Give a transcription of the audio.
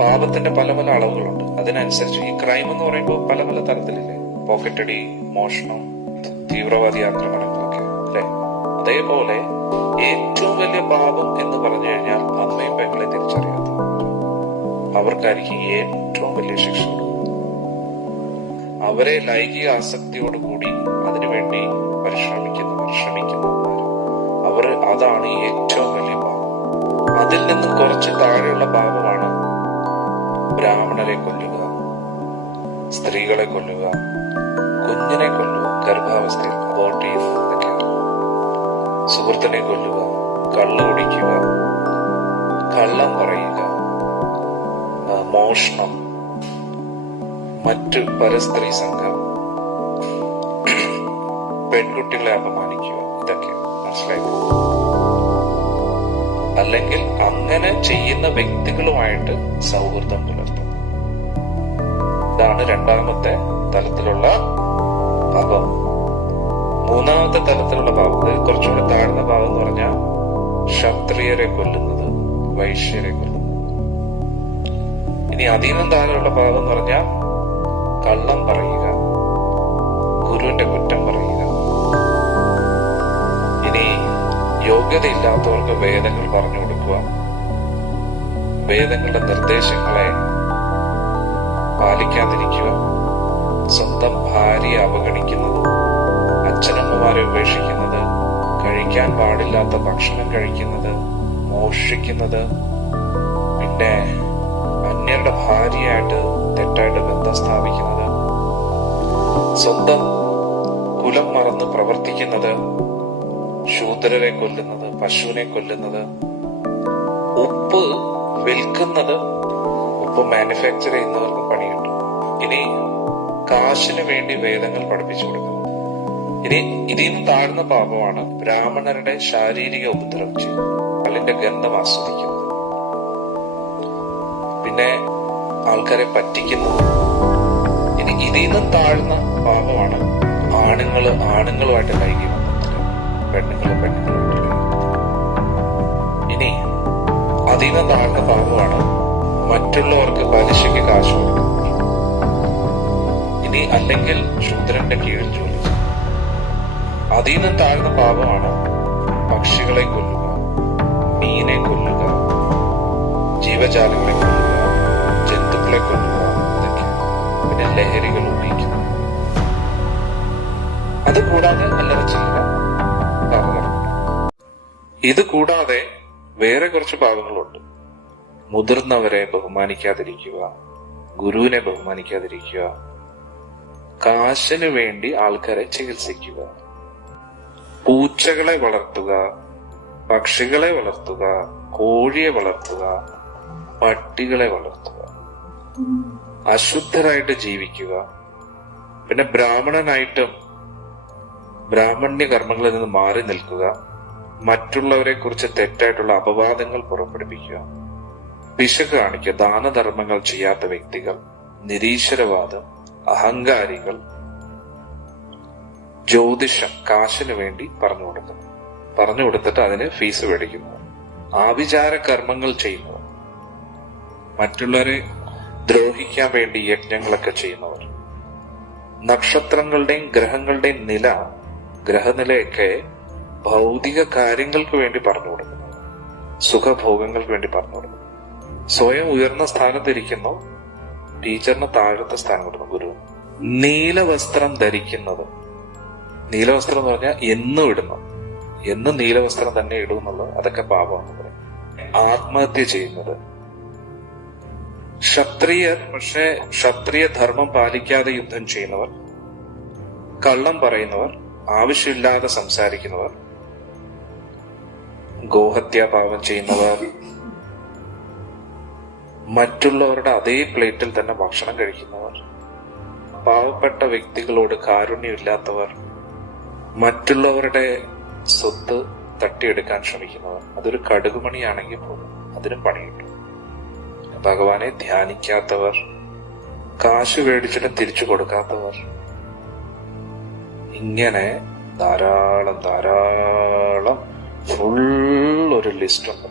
പാപത്തിന്റെ പല പല അളവുകളുണ്ട്. അതിനനുസരിച്ച് ഈ ക്രൈം എന്ന് പറയുമ്പോൾ പല പല തരത്തിലില്ലേ, പോക്കറ്റടി, മോഷണം, തീവ്രവാദി ആക്രമണങ്ങളൊക്കെ അല്ലെ. അതേപോലെ ഏറ്റവും വലിയ പാപം എന്ന് പറഞ്ഞു കഴിഞ്ഞാൽ അമ്മയും പെങ്ങളെ തിരിച്ചറിയാത്ത അവർക്കായിരിക്കും ഏറ്റവും വലിയ ശിക്ഷ. അവരെ ലൈംഗിക ആസക്തിയോടുകൂടി അതിനുവേണ്ടി ശ്രമിക്കുന്നവർ അതാണ് ഏറ്റവും വലിയ പാപം. അതിൽ നിന്നും കുറച്ച് താഴെയുള്ള പാപമാണ് ബ്രാഹ്മണരെ കൊല്ലുക, സ്ത്രീകളെ കൊല്ലുക, കുഞ്ഞിനെ കൊല്ലുക, ഗർഭാവസ്ഥയിൽ അബോർട്ട് ചെയ്യുന്നത് ഇതൊക്കെയാണ്. സുഹൃത്തിനെ കൊല്ലുക, കള്ളു കുടിക്കുക, കള്ളം പറയുക, മോഷണം, മറ്റു പരസ്ത്രീ സംഘം, പെൺകുട്ടികളെ അപമാനിക്കുക, ഇതൊക്കെ മനസ്സിലായി. അല്ലെങ്കിൽ അങ്ങനെ ചെയ്യുന്ന വ്യക്തികളുമായിട്ട് സൗഹൃദം പുലർത്തും. ഇതാണ് രണ്ടാമത്തെ തലത്തിലുള്ള പാപം. മൂന്നാമത്തെ തലത്തിലുള്ള പാപം, കുറച്ചുകൂടി താഴ്ന്ന പാപം എന്ന് പറഞ്ഞാൽ ക്ഷത്രിയരെ കൊല്ലുന്നത്, വൈശ്യരെ കൊല്ലുന്നത്. ഇനി അധീനം താഴെയുള്ള പാപം എന്ന് പറഞ്ഞാൽ കള്ളം പറയുക, ഗുരുവിന്റെ കുറ്റം പറയുക. ഇനി യോഗ്യതയില്ലാത്തവർക്ക് വേദങ്ങൾ പറഞ്ഞു കൊടുക്കുക, വേദങ്ങളുടെ നിർദ്ദേശങ്ങളെ പാലിക്കാതിരിക്കുക, സ്വന്തം ഭാര്യയെ അവഗണിക്കുന്നത്, അച്ഛനമ്മമാരെ ഉപേക്ഷിക്കുന്നത്, കഴിക്കാൻ പാടില്ലാത്ത ഭക്ഷണം കഴിക്കുന്നത്, മോഷ്ടിക്കുന്നത്, പിന്നെ അന്യരുടെ ഭാര്യയായിട്ട് തെറ്റായിട്ട് ബന്ധം സ്ഥാപിക്കുന്നത്, സ്വന്തം കുലം മറന്ന് പ്രവർത്തിക്കുന്നത്, ശൂദ്രരെ കൊല്ലുന്നത്, പശുവിനെ കൊല്ലുന്നത്, ഉപ്പ് വിൽക്കുന്നത്, ഉപ്പ് മാനുഫാക്ചർ ചെയ്യുന്നവർക്കും പണി കിട്ടും. ഇനി കാശിന് വേണ്ടി വേദങ്ങൾ പഠിപ്പിച്ചു കൊടുക്കുന്നത്. ഇനി ഇതിനും താഴ്ന്ന പാപമാണ് ബ്രാഹ്മണരുടെ ശാരീരിക ഉപദ്രവം ചെയ്യുന്നത്, അതിന്റെ ഗന്ധം ആസ്വദിക്കുന്നത്, പിന്നെ ആൾക്കാരെ പറ്റിക്കുന്നത്. ഇനി ഇതിനും താഴ്ന്ന പാപമാണ് ആണുങ്ങളുമായിട്ട് ലൈംഗിക ബന്ധത്തില്, പെണ്ണുങ്ങളുമായിട്ട്. ഇനി അതിനും താഴ്ന്ന പാപമാണ് മറ്റുള്ളവർക്ക് പലിശയ്ക്ക് കാശ് കൊടുക്കുന്നത്. ഇനി അല്ലെങ്കിൽ ശൂദ്രന്റെ കീഴിൽ ജോലി. അതിനും താഴ്ന്ന പാപമാണ് പക്ഷികളെ കൊല്ലുക, മീനെ കൊല്ലുക, ജീവജാലങ്ങളെ കൊല്ലുക, ജന്തുക്കളെ കൊല്ലുക, ഇതൊക്കെ. പിന്നെ ലഹരികൾ ഉപയോഗിക്കുക. അത് കൂടാതെ അല്ലറ ചില്ലറ പാപങ്ങൾ. ഇത് കൂടാതെ വേറെ കുറച്ച് പാപങ്ങളുണ്ട്. മുതിർന്നവരെ ബഹുമാനിക്കാതിരിക്കുക, ഗുരുവിനെ ബഹുമാനിക്കാതിരിക്കുക, കാശിന് വേണ്ടി ആൾക്കാരെ ചികിത്സിക്കുക, പൂച്ചകളെ വളർത്തുക, പക്ഷികളെ വളർത്തുക, കോഴിയെ വളർത്തുക, പട്ടികളെ വളർത്തുക, അശുദ്ധരായിട്ട് ജീവിക്കുക, പിന്നെ ബ്രാഹ്മണനായിട്ടും ബ്രാഹ്മണ്യ കർമ്മങ്ങളിൽ നിന്ന് മാറി നിൽക്കുക, മറ്റുള്ളവരെ കുറിച്ച് തെറ്റായിട്ടുള്ള അപവാദങ്ങൾ പുറപ്പെടുവിക്കുക, പിശക് കാണിക്കുക, ദാനധർമ്മങ്ങൾ ചെയ്യാത്ത വ്യക്തികൾ, നിരീശ്വരവാദം, അഹങ്കാരികൾ, ജ്യോതിഷം കാശിന് വേണ്ടി പറഞ്ഞു കൊടുത്തിട്ട് അതിന് ഫീസ് മേടിക്കുന്നവർ, ആഭിചാര കർമ്മങ്ങൾ ചെയ്യുന്നവർ, മറ്റുള്ളവരെ ദ്രോഹിക്കാൻ വേണ്ടി യജ്ഞങ്ങളൊക്കെ ചെയ്യുന്നവർ, നക്ഷത്രങ്ങളുടെയും ഗ്രഹങ്ങളുടെയും ഗ്രഹനിലയൊക്കെ ഭൗതിക കാര്യങ്ങൾക്ക് വേണ്ടി പറഞ്ഞു കൊടുക്കുന്നത്, സുഖഭോഗങ്ങൾക്ക് വേണ്ടി പറഞ്ഞു കൊടുക്കുന്നു. സ്വയം ഉയർന്ന സ്ഥാനത്തിരിക്കുന്നു, ടീച്ചറിന് താഴത്തെ സ്ഥാനം കൊടുക്കുന്നു, ഗുരു. നീലവസ്ത്രം ധരിക്കുന്നത്, നീലവസ്ത്രം എന്ന് പറഞ്ഞാൽ എന്നും ഇടുന്നു, എന്നും നീലവസ്ത്രം തന്നെ ഇടുന്നുള്ളത്, അതൊക്കെ പാപമാണെന്ന് പറയും. ആത്മഹത്യ ചെയ്യുന്നത്, ക്ഷത്രിയ ധർമ്മം പാലിക്കാതെ യുദ്ധം ചെയ്യുന്നവർ, കള്ളം പറയുന്നവർ, ആവശ്യമില്ലാതെ സംസാരിക്കുന്നവർ, ഗോഹത്യാ പാപം ചെയ്യുന്നവർ, മറ്റുള്ളവരുടെ അതേ പ്ലേറ്റിൽ തന്നെ ഭക്ഷണം കഴിക്കുന്നവർ, പാവപ്പെട്ട വ്യക്തികളോട് കാരുണ്യമില്ലാത്തവർ, മറ്റുള്ളവരുടെ സ്വത്ത് തട്ടിയെടുക്കാൻ ശ്രമിക്കുന്നവർ, അതൊരു കടുകുമണിയാണെങ്കിൽ പോലും അതിനും പണി കിട്ടും. ഭഗവാനെ ധ്യാനിക്കാത്തവർ, കാശ് മേടിച്ചിട്ടും തിരിച്ചു കൊടുക്കാത്തവർ, ഇങ്ങനെ ധാരാളം ഫുൾ ഒരു ലിസ്റ്റ് ഉണ്ട്.